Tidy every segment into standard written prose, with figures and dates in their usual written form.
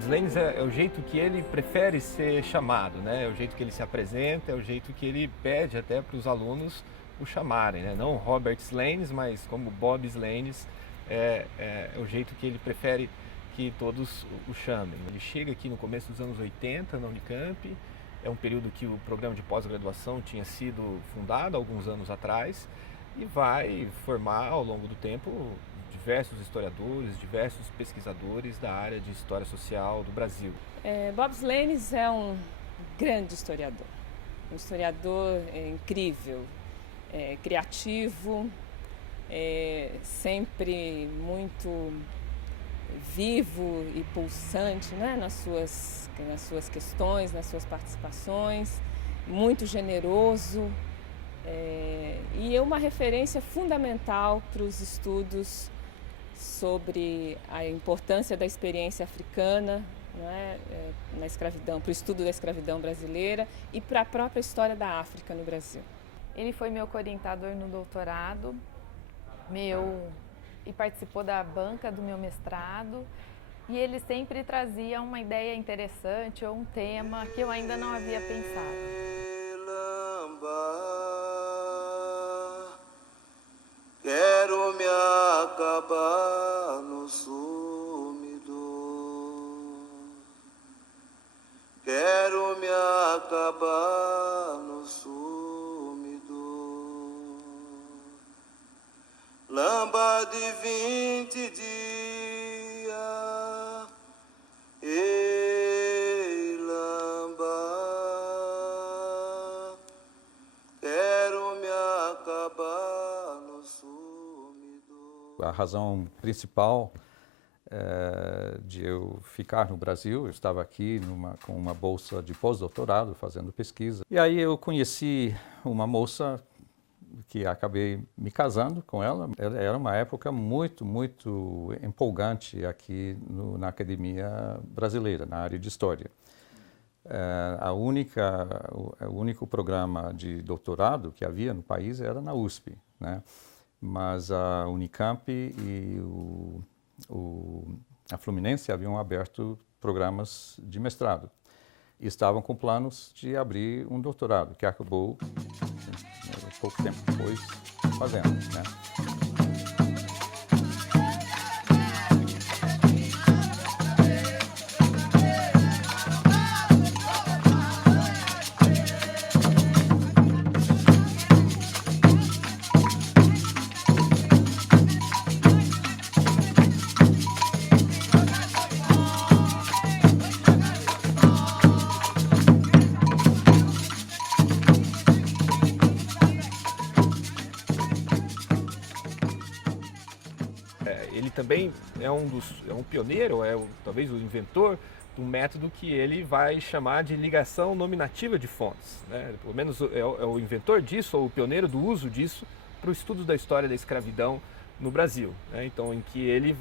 Bob Lanes é o jeito que ele prefere ser chamado, né? É o jeito que ele se apresenta, é o jeito que ele pede até para os alunos o chamarem, né? Não Robert Lanes, mas como Bob Lanes, é o jeito que ele prefere que todos o chamem. Ele chega aqui no começo dos anos 80 na Unicamp, é um período que o programa de pós-graduação tinha sido fundado alguns anos atrás e vai formar ao longo do tempo diversos historiadores, diversos pesquisadores da área de história social do Brasil. Bob Lanes é um grande historiador, um historiador incrível, criativo, sempre muito vivo e pulsante, né, nas suas questões, nas suas participações, muito generoso e é uma referência fundamental para os estudos sobre a importância da experiência africana, né, na escravidão, para o estudo da escravidão brasileira e para a própria história da África no Brasil. Ele foi meu orientador no doutorado, e participou da banca do meu mestrado, e ele sempre trazia uma ideia interessante ou um tema que eu ainda não havia pensado. Quero me acabar no sumidor, quero me acabar no sumidor, lamba de 20 dias, ei lamba, quero me acabar no sumidor. A razão principal de eu ficar no Brasil, eu estava aqui com uma bolsa de pós-doutorado fazendo pesquisa. E aí eu conheci uma moça que acabei me casando com ela. Era uma época muito, muito empolgante aqui na academia brasileira, na área de história. O único programa de doutorado que havia no país era na USP, né? Mas a Unicamp e a Fluminense haviam aberto programas de mestrado e estavam com planos de abrir um doutorado, que acabou pouco tempo depois fazendo, né? Ele também é um pioneiro, talvez o inventor de um método que ele vai chamar de ligação nominativa de fontes, né? Pelo menos é o inventor disso, ou o pioneiro do uso disso para o estudo da história da escravidão no Brasil, né? Então, em que ele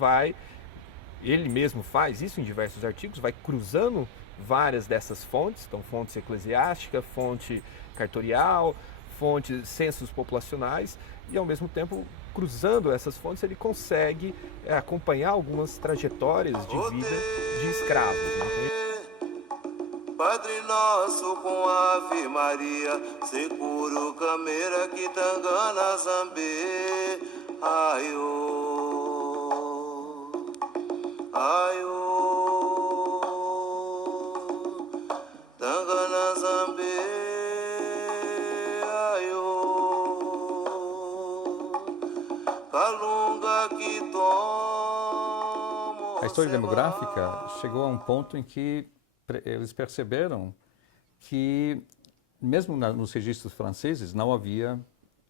mesmo faz isso em diversos artigos, vai cruzando várias dessas fontes, então fontes eclesiástica, fonte cartorial, fontes, censos populacionais, e ao mesmo tempo cruzando essas fontes ele consegue acompanhar algumas trajetórias de vida de escravos, né? Padre Nosso com Ave Maria, Seguro Cameira, Quitangana, Zambê, aiô, aiô, Tangana, Zambê, aiô, Calunga, Quitomo. A história demográfica chegou a um ponto em que eles perceberam que, mesmo nos registros franceses, não havia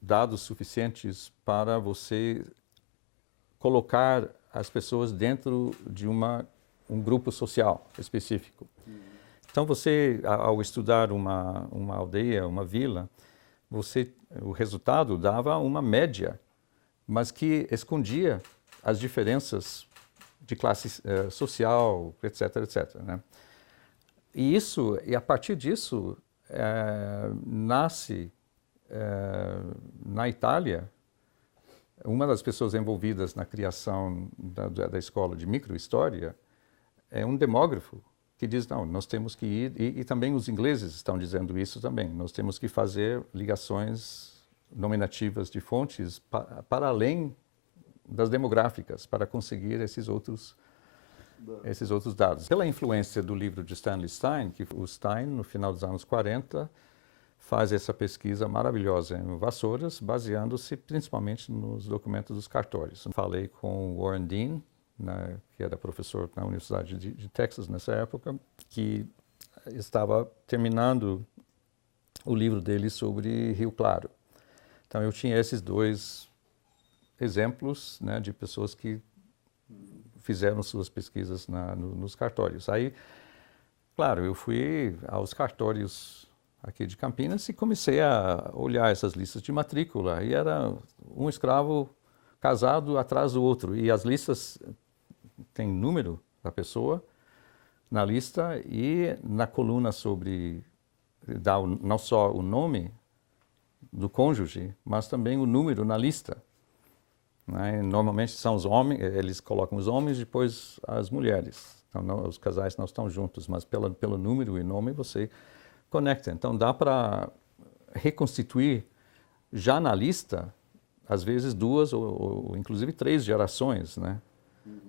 dados suficientes para você colocar as pessoas dentro de um grupo social específico. Então, você, ao estudar uma aldeia, uma vila, o resultado dava uma média, mas que escondia as diferenças de classe social, etc., etc., né? E a partir disso, nasce na Itália, uma das pessoas envolvidas na criação da escola de microhistória é um demógrafo que diz, não, nós temos que ir, e também os ingleses estão dizendo isso também, nós temos que fazer ligações nominativas de fontes para além das demográficas, para conseguir esses outros dados. Pela influência do livro de Stanley Stein, que o Stein, no final dos anos 40, faz essa pesquisa maravilhosa em Vassouras, baseando-se principalmente nos documentos dos cartórios. Falei com Warren Dean, que era professor na Universidade de Texas nessa época, que estava terminando o livro dele sobre Rio Claro. Então eu tinha esses dois exemplos, né, de pessoas que fizeram suas pesquisas nos cartórios. Aí, claro, eu fui aos cartórios aqui de Campinas e comecei a olhar essas listas de matrícula. E era um escravo casado atrás do outro. E as listas têm número da pessoa na lista e na coluna sobre, dá não só o nome do cônjuge, mas também o número na lista. Né? Normalmente são os homens, eles colocam os homens e depois as mulheres. Então, não, os casais não estão juntos, mas pelo número e nome você conecta. Então dá para reconstituir já na lista, às vezes 2 ou inclusive 3 gerações, né,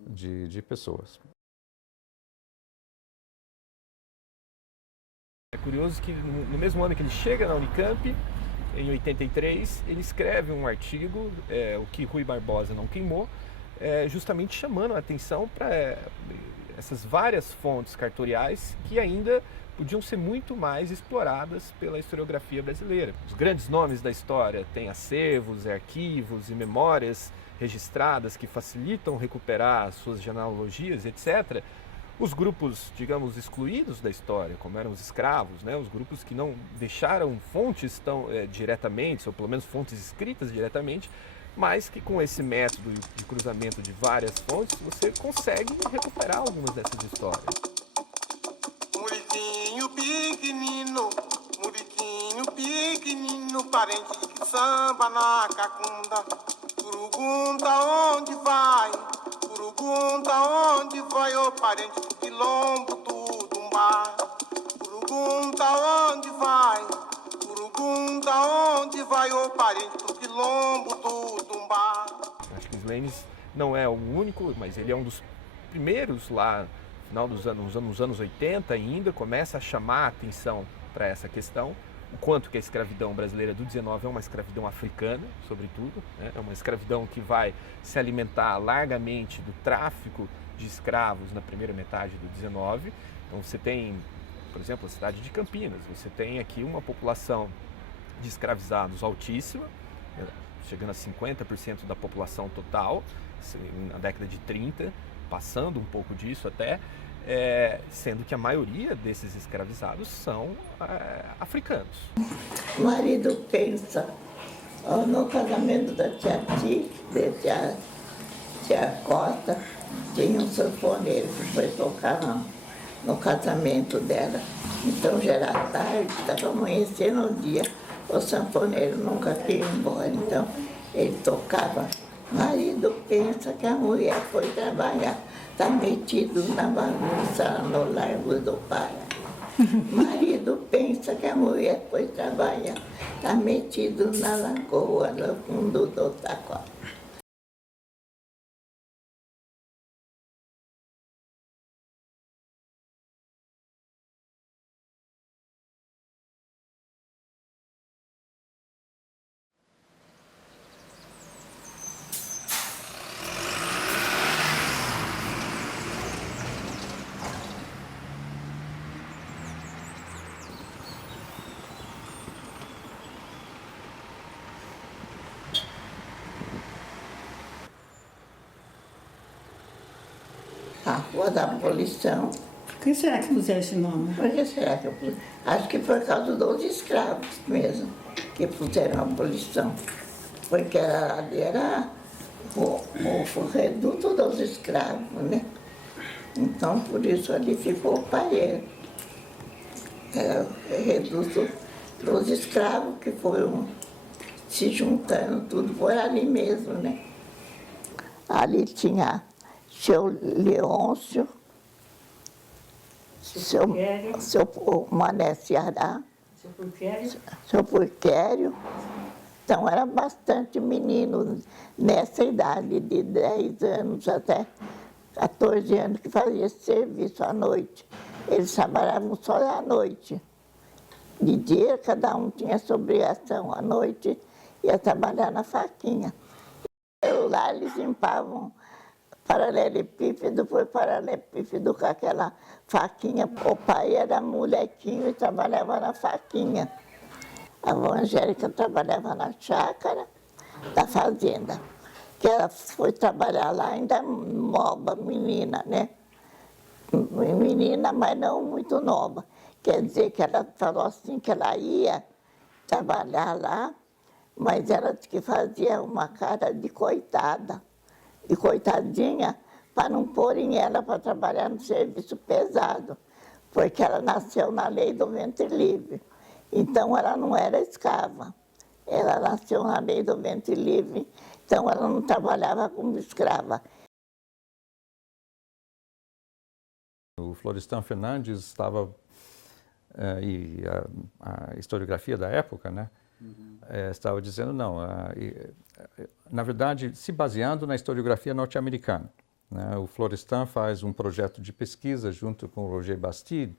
de pessoas. É curioso que no mesmo ano que ele chega na Unicamp, em 83, ele escreve um artigo, o que Rui Barbosa não queimou, justamente chamando a atenção para essas várias fontes cartoriais que ainda podiam ser muito mais exploradas pela historiografia brasileira. Os grandes nomes da história têm acervos, arquivos e memórias registradas que facilitam recuperar suas genealogias, etc. Os grupos, digamos, excluídos da história, como eram os escravos, né, os grupos que não deixaram fontes tão diretamente, ou pelo menos fontes escritas diretamente, mas que com esse método de cruzamento de várias fontes, você consegue recuperar algumas dessas histórias. Muriquinho pequenino, parente que samba na cacunda. Pergunta onde vai, ô parente do quilombo do Dumbá. Pergunta onde vai, ô parente do quilombo do Dumbá. Acho que Slenes não é o único, mas ele é um dos primeiros lá, no final dos anos 80 ainda, começa a chamar a atenção para essa questão, o quanto que a escravidão brasileira do 19 é uma escravidão africana, sobretudo, né? É uma escravidão que vai se alimentar largamente do tráfico de escravos na primeira metade do 19. Então você tem, por exemplo, a cidade de Campinas, você tem aqui uma população de escravizados altíssima, chegando a 50% da população total, na década de 30, passando um pouco disso até, sendo que a maioria desses escravizados são africanos. O marido pensa, no casamento da tia Costa, tinha um sanfoneiro que foi tocar no casamento dela. Então já era tarde, estava amanhecendo o dia, o sanfoneiro nunca queria ir embora, então ele tocava. Marido pensa que a mulher foi trabalhar, está metido na bagunça no Largo do Pará. Marido pensa que a mulher foi trabalhar, está metido na lagoa, no fundo do Taquá. A Rua da Abolição. Por que será que puseram esse nome? Por que será que eu pus? Acho que por causa dos escravos mesmo, que puseram a abolição. Porque ali era o reduto dos escravos, né? Então, por isso ali ficou o Pareiro. Era o reduto dos escravos que foram se juntando, tudo por ali mesmo, né? Ali tinha seu Leôncio, seu Mané Ceará, seu Purquério. Então, era bastante menino nessa idade, de 10 anos até 14 anos, que fazia esse serviço à noite. Eles trabalhavam só à noite. De dia, cada um tinha sua obrigação. À noite, ia trabalhar na faquinha. Lá, eles limpavam paralelepípedo por paralelepípedo com aquela faquinha. O pai era molequinho e trabalhava na faquinha. A avó Angélica trabalhava na chácara da fazenda, que ela foi trabalhar lá ainda nova, menina, né? Menina, mas não muito nova. Quer dizer que ela falou assim que ela ia trabalhar lá, mas ela disse que fazia uma cara de coitada, de coitadinha, para não porem ela para trabalhar no serviço pesado, porque ela nasceu na lei do ventre livre. Então, ela não era escrava. Ela nasceu na lei do ventre livre, então ela não trabalhava como escrava. O Florestan Fernandes estava, e a historiografia da época, né, estava dizendo, não, na verdade, se baseando na historiografia norte-americana. Né, o Florestan faz um projeto de pesquisa junto com o Roger Bastide,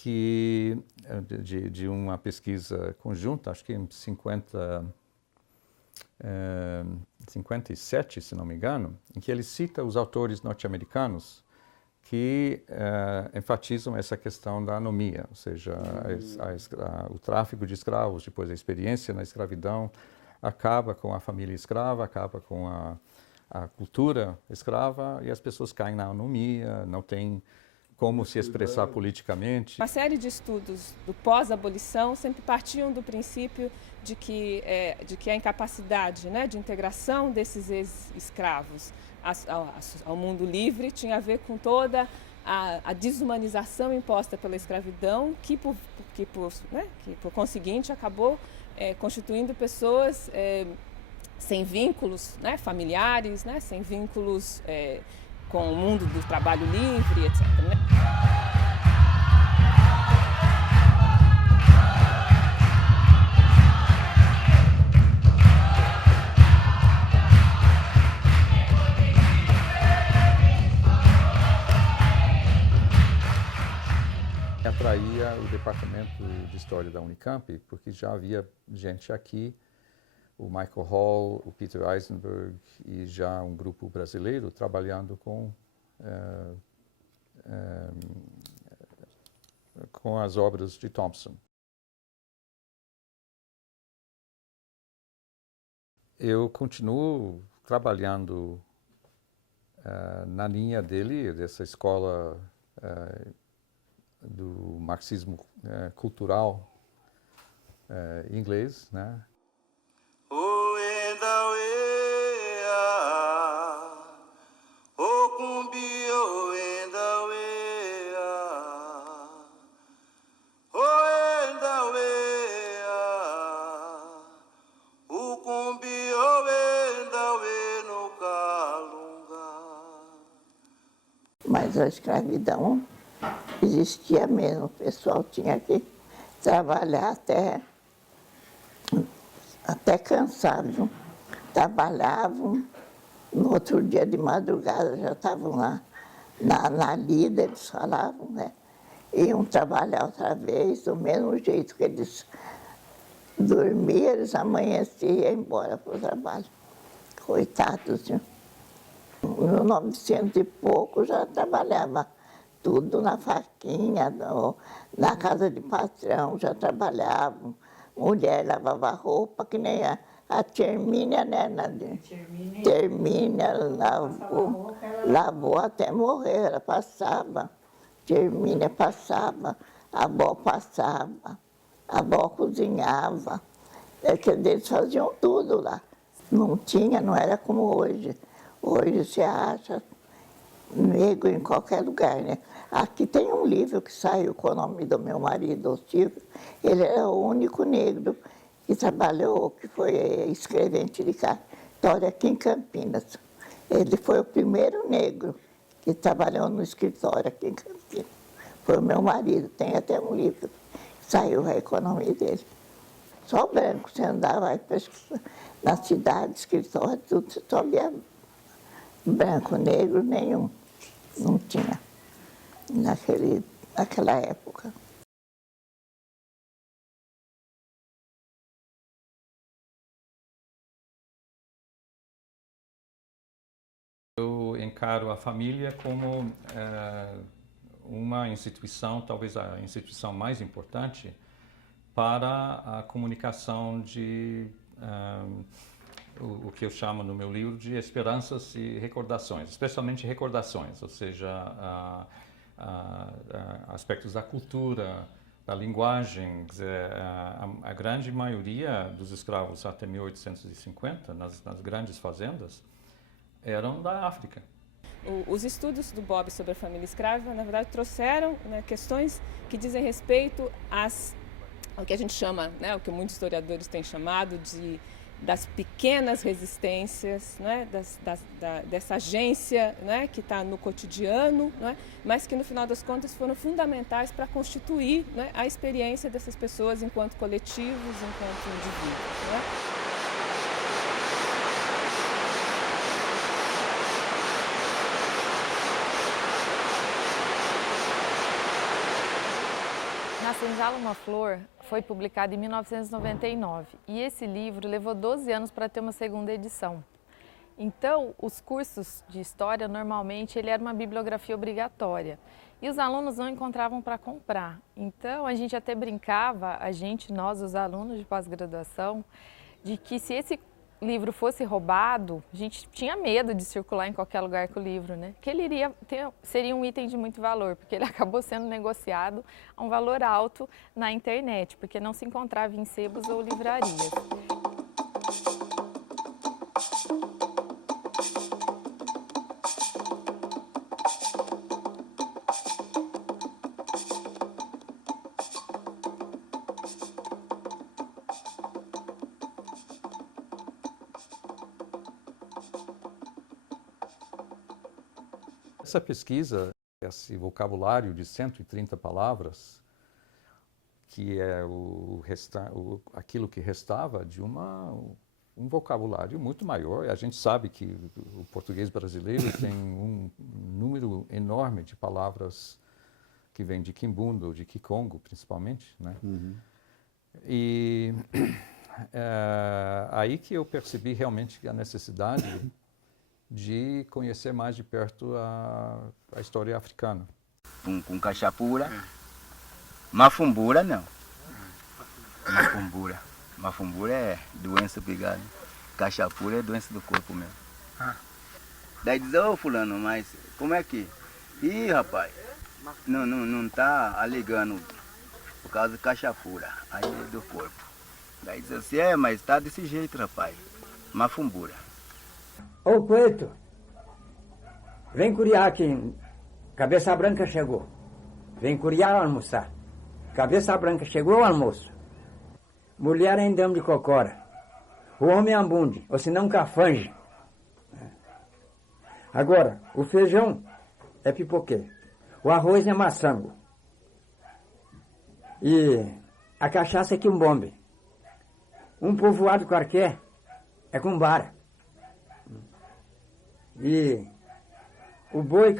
de uma pesquisa conjunta, acho que em 57, se não me engano, em que ele cita os autores norte-americanos que enfatizam essa questão da anomia, ou seja, o tráfico de escravos, depois a experiência na escravidão, acaba com a família escrava, acaba com a cultura escrava e as pessoas caem na anomia, não tem como se expressar politicamente. Uma série de estudos do pós-abolição sempre partiam do princípio de que a incapacidade, né, de integração desses ex-escravos ao mundo livre tinha a ver com toda a desumanização imposta pela escravidão, que por conseguinte acabou constituindo pessoas sem vínculos, né, familiares, né, sem vínculos com o mundo do trabalho livre, etc. Né? Atraía o departamento de História da Unicamp, porque já havia gente aqui, o Michael Hall, o Peter Eisenberg e já um grupo brasileiro trabalhando com as obras de Thompson. Eu continuo trabalhando na linha dele, dessa escola do marxismo cultural inglês, né? Mas a escravidão existia mesmo, o pessoal tinha que trabalhar até cansado. Trabalhavam, no outro dia de madrugada já estavam lá na lida, eles falavam, né? Iam trabalhar outra vez, do mesmo jeito que eles dormiam, eles amanheciam e iam embora para o trabalho. Coitados, viu? Em 1900 e pouco já trabalhava tudo na faquinha, na casa de patrão já trabalhavam. Mulher lavava roupa, que nem a Termínia, né? Termínia lavou até morrer, ela passava. Termínia passava, a avó passava, a avó cozinhava. Eles faziam tudo lá. Não era como hoje. Hoje se acha negro em qualquer lugar, né? Aqui tem um livro que saiu com o nome do meu marido, o Silvio. Ele era o único negro que trabalhou, que foi escrevente de cartório aqui em Campinas. Ele foi o primeiro negro que trabalhou no escritório aqui em Campinas. foi o meu marido. Tem até um livro que saiu a economia dele. Só branco, você andava aí na cidade, escritório, tudo, você só via branco, negro, nenhum. Não tinha naquela época. Eu encaro a família como uma instituição, talvez a instituição mais importante para a comunicação de o que eu chamo no meu livro de esperanças e recordações, especialmente recordações, ou seja, aspectos da cultura, da linguagem. A grande maioria dos escravos até 1850, nas grandes fazendas, eram da África. Os estudos do Bob sobre a família escrava, na verdade, trouxeram, né, questões que dizem respeito ao que a gente chama, né, o que muitos historiadores têm chamado das pequenas resistências, né, dessa agência, né, que está no cotidiano, né, mas que no final das contas foram fundamentais para constituir, né, a experiência dessas pessoas enquanto coletivos, enquanto indivíduos. Né? Na Senzala uma Flor foi publicado em 1999 e esse livro levou 12 anos para ter uma segunda edição. Então, os cursos de história, normalmente, ele era uma bibliografia obrigatória e os alunos não encontravam para comprar. Então, a gente até brincava, nós, os alunos de pós-graduação, de que se esse livro fosse roubado, a gente tinha medo de circular em qualquer lugar com o livro, né? Que ele seria um item de muito valor, porque ele acabou sendo negociado a um valor alto na internet, porque não se encontrava em sebos ou livrarias. Essa pesquisa, esse vocabulário de 130 palavras, que é aquilo que restava de um vocabulário muito maior. A gente sabe que o português brasileiro tem um número enorme de palavras que vêm de Quimbundo, de Kikongo, principalmente, né? Uhum. E aí que eu percebi realmente a necessidade de conhecer mais de perto a história africana. Com cachapura, mafumbura não. Mafumbura é doença pegada, cachapura é doença do corpo mesmo. Daí diz, ô fulano, mas como é que? Ih, rapaz, não tá alegando por causa de cachapura, aí é do corpo. Daí diz assim, mas tá desse jeito, rapaz, mafumbura. Ô Coito, vem curiar aqui, Cabeça Branca chegou. Vem curiar almoçar. Cabeça Branca chegou ao almoço. Mulher é endame de cocora. O homem é ambunde, ou senão cafange. Agora, o feijão é pipoquê. O arroz é maçango. E a cachaça é quimbombe. Um povoado qualquer é cumbara. E o boi,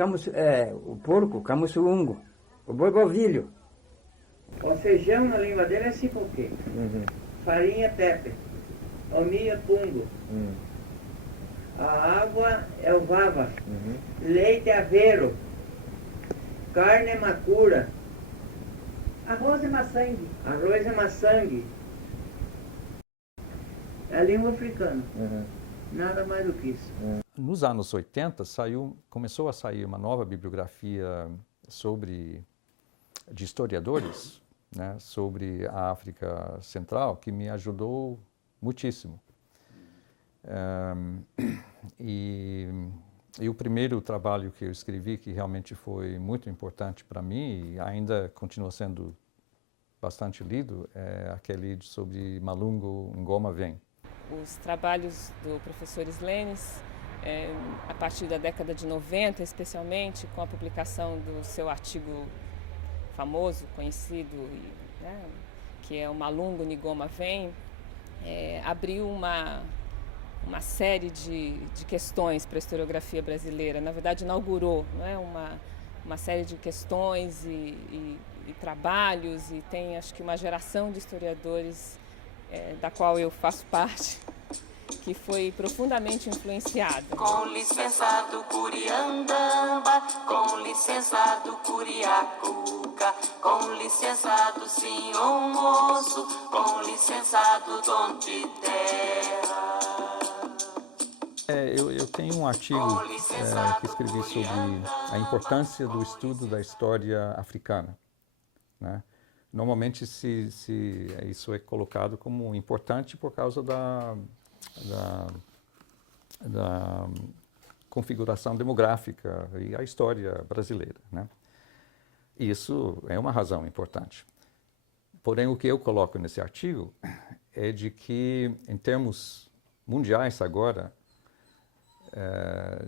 o porco, camuçuungo. O boi bovilho. O feijão na língua dele é cipoquê. Uhum. Farinha pepe. O milho é pungo. Uhum. A água é o vava. Uhum. Leite é aveiro. Carne é macura. Arroz é maçangue. Arroz é maçangue. É a língua africana. Uhum. Nada mais do que isso. Nos anos 80, começou a sair uma nova bibliografia de historiadores, né, sobre a África Central, que me ajudou muitíssimo. E o primeiro trabalho que eu escrevi, que realmente foi muito importante para mim, e ainda continua sendo bastante lido, é aquele sobre Malungo Ngoma Vem. Os trabalhos do professor Slenes, a partir da década de 90, especialmente, com a publicação do seu artigo famoso, conhecido, né, que é o Malungo Ngoma Vem, abriu uma série de questões para a historiografia brasileira. Na verdade, inaugurou, né, uma série de questões e trabalhos, e tem, acho que, uma geração de historiadores da qual eu faço parte, que foi profundamente influenciada. Com licença do Curiandamba, com licença do Curiacuca, com licença do senhor moço, com licença do dono de terra. Eu tenho um artigo que escrevi sobre a importância do estudo da história africana, né? Normalmente isso é colocado como importante por causa da configuração demográfica e a história brasileira, né? Isso é uma razão importante. Porém, o que eu coloco nesse artigo é de que, em termos mundiais agora,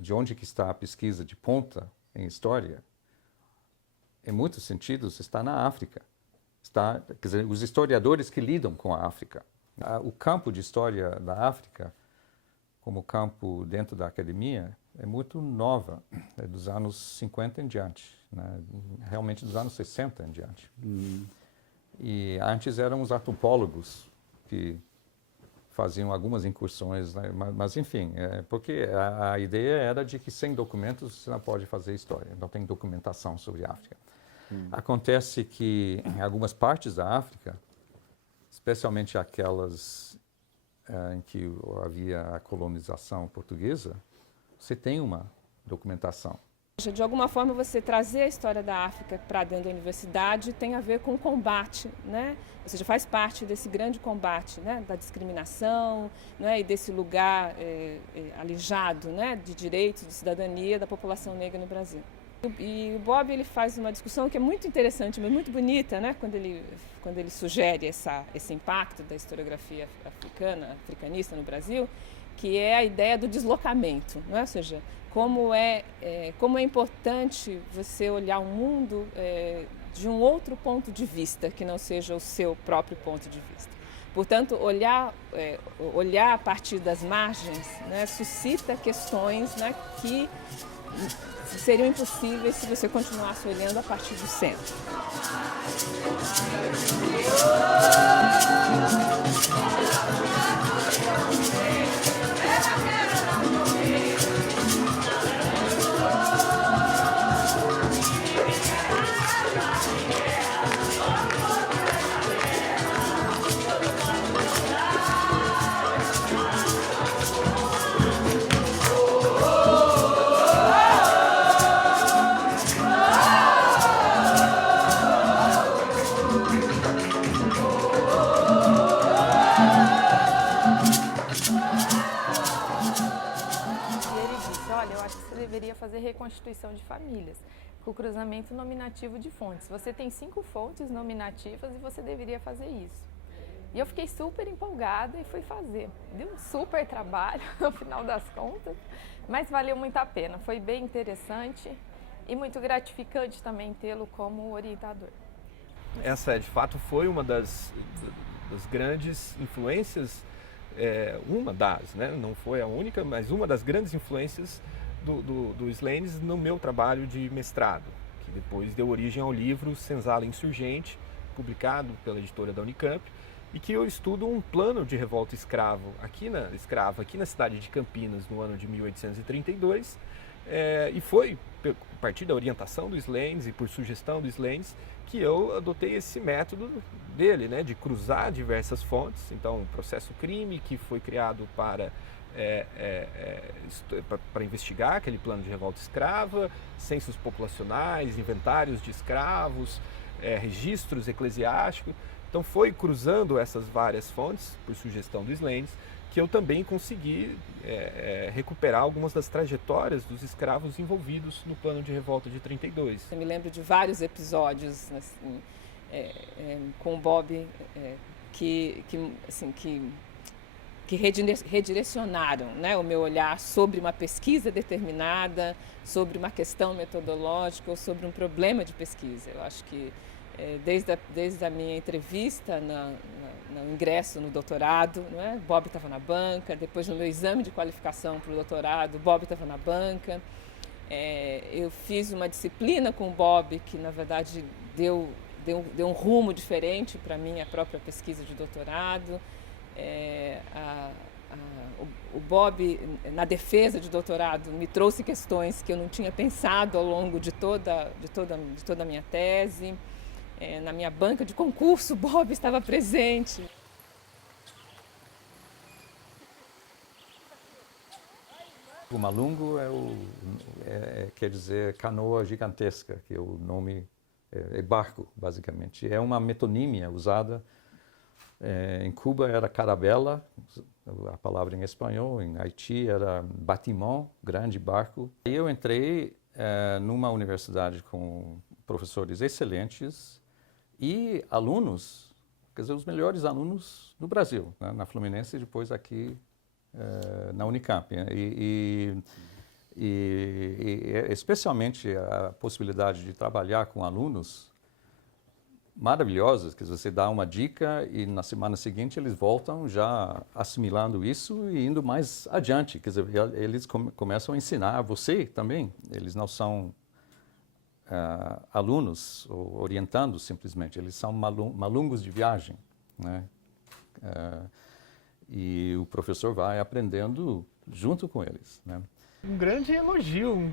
de onde que está a pesquisa de ponta em história, em muitos sentidos, está na África. Quer dizer, os historiadores que lidam com a África. O campo de história da África, como campo dentro da academia, é muito nova, é dos anos 50 em diante, né? Realmente dos anos 60 em diante. E antes eram os antropólogos que faziam algumas incursões, né? Mas enfim, porque a ideia era de que sem documentos você não pode fazer história, não tem documentação sobre a África. Acontece que em algumas partes da África, especialmente aquelas em que havia a colonização portuguesa, você tem uma documentação. De alguma forma, você trazer a história da África para dentro da universidade tem a ver com o combate, né? Ou seja, faz parte desse grande combate, né, da discriminação, né, e desse lugar alijado, né, de direitos, de cidadania da população negra no Brasil. E o Bob, ele faz uma discussão que é muito interessante, mas muito bonita, né, quando ele sugere esse impacto da historiografia africanista no Brasil, que é a ideia do deslocamento, não é? Ou seja, como é importante você olhar o mundo de um outro ponto de vista, que não seja o seu próprio ponto de vista. Portanto, olhar a partir das margens, né, suscita questões, né, que seriam impossíveis se você continuasse olhando a partir do centro. Fazer reconstituição de famílias, com o cruzamento nominativo de fontes. Você tem 5 fontes nominativas e você deveria fazer isso. E eu fiquei super empolgada e fui fazer. Deu um super trabalho no final das contas, mas valeu muito a pena. Foi bem interessante e muito gratificante também tê-lo como orientador. Essa, de fato, foi uma das grandes influências, uma das, né? Não foi a única, mas uma das grandes influências do Slanes no meu trabalho de mestrado, que depois deu origem ao livro Senzala Insurgente, publicado pela editora da Unicamp, e que eu estudo um plano de revolta escrava aqui na cidade de Campinas no ano de 1832, e foi a partir da orientação do Slanes e por sugestão do Slanes que eu adotei esse método dele, né, de cruzar diversas fontes. Então, o processo crime, que foi criado para investigar aquele plano de revolta escrava, censos populacionais, inventários de escravos, registros eclesiásticos. Então foi cruzando essas várias fontes, por sugestão do Slanes, que eu também consegui recuperar algumas das trajetórias dos escravos envolvidos no plano de revolta de 32. Eu me lembro de vários episódios assim, com o Bob que redirecionaram, né, o meu olhar sobre uma pesquisa determinada, sobre uma questão metodológica ou sobre um problema de pesquisa. Eu acho que desde a minha entrevista no ingresso no doutorado, não é? Bob estava na banca, depois no meu exame de qualificação para o doutorado, Bob estava na banca. Eu fiz uma disciplina com o Bob que, na verdade, deu um rumo diferente para a minha própria pesquisa de doutorado. O Bob, na defesa de doutorado, me trouxe questões que eu não tinha pensado ao longo de toda a minha tese. Na minha banca de concurso, o Bob estava presente. O malungo quer dizer canoa gigantesca, que o nome é barco, basicamente. É uma metonímia usada. Em Cuba era carabela, a palavra em espanhol. Em Haiti era bâtiment, grande barco. E eu entrei numa universidade com professores excelentes e alunos, quer dizer, os melhores alunos do Brasil, né? Na Fluminense e depois aqui na Unicamp. E especialmente a possibilidade de trabalhar com alunos maravilhosos, que você dá uma dica e na semana seguinte eles voltam já assimilando isso e indo mais adiante. Quer dizer, eles começam a ensinar você também. Eles não são alunos ou orientando simplesmente, eles são malungos de viagem, né? E o professor vai aprendendo junto com eles, né? Um grande elogio, uma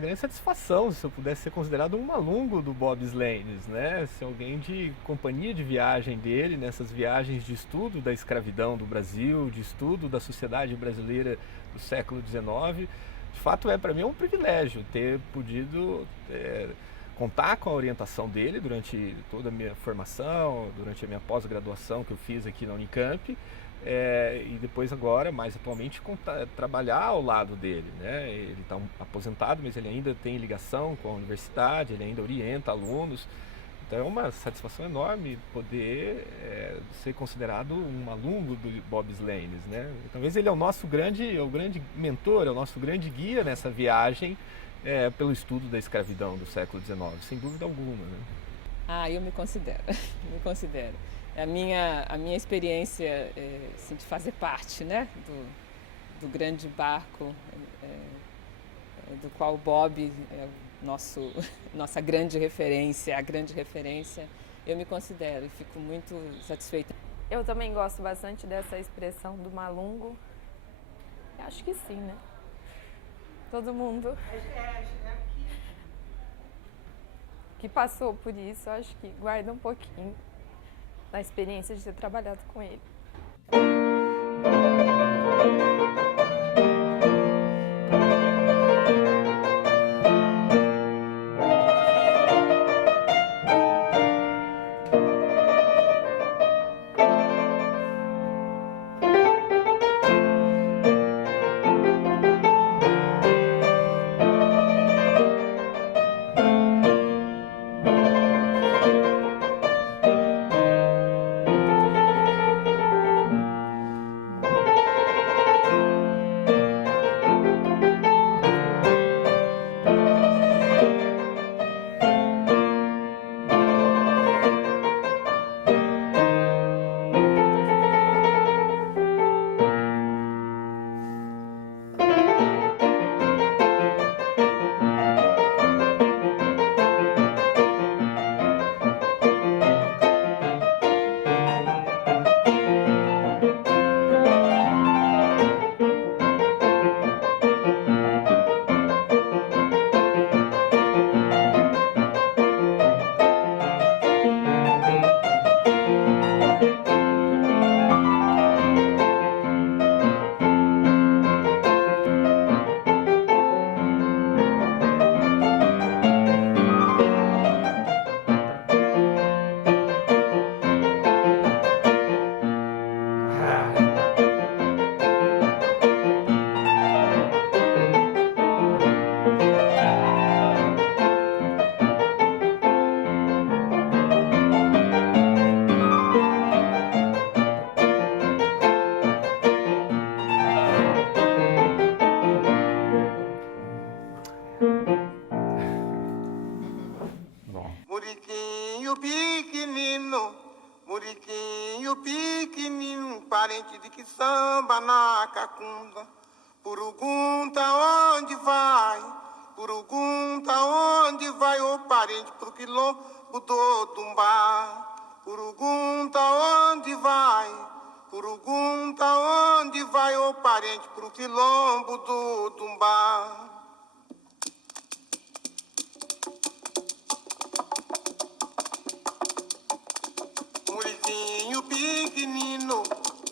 grande satisfação se eu pudesse ser considerado um malungo do Bob Slanes, né? Ser alguém de companhia de viagem dele, nessas viagens de estudo da escravidão do Brasil, de estudo da sociedade brasileira do século XIX. De fato, para mim é um privilégio ter podido contar com a orientação dele durante toda a minha formação, durante a minha pós-graduação que eu fiz aqui na Unicamp. E depois agora, mais atualmente, trabalhar ao lado dele, né? Ele está aposentado, mas ele ainda tem ligação com a universidade, ele ainda orienta alunos. Então é uma satisfação enorme poder ser considerado um malungo do Bob Slanes, né? Talvez ele é o nosso grande mentor, é o nosso grande guia nessa viagem pelo estudo da escravidão do século XIX, sem dúvida alguma, né? Eu me considero, me considero. A minha experiência assim, de fazer parte, né, do grande barco do qual o Bob é nossa grande referência, a grande referência, eu me considero e fico muito satisfeita. Eu também gosto bastante dessa expressão do malungo. Acho que sim, né? Todo mundo que passou por isso, acho que guarda um pouquinho da experiência de ter trabalhado com ele. Muriquinho pequenino, muriquinho pequenino, parente de que samba na cacunda. Purugunta onde vai, purugunta onde vai, ô parente pro quilombo do Tumbá. Purugunta onde vai, purugunta onde vai, ô parente pro quilombo do Tumbá. Muriquinho pequenino,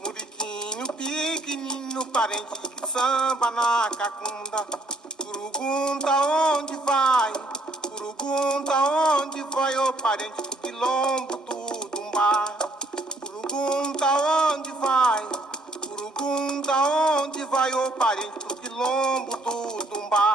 muriquinho pequenino, parente que samba na cacunda. Purugunta onde vai, purugunta onde vai, ô parente do quilombo do Tumbá. Purugunta onde vai, purugunta onde vai, ô parente do quilombo do Tumbá.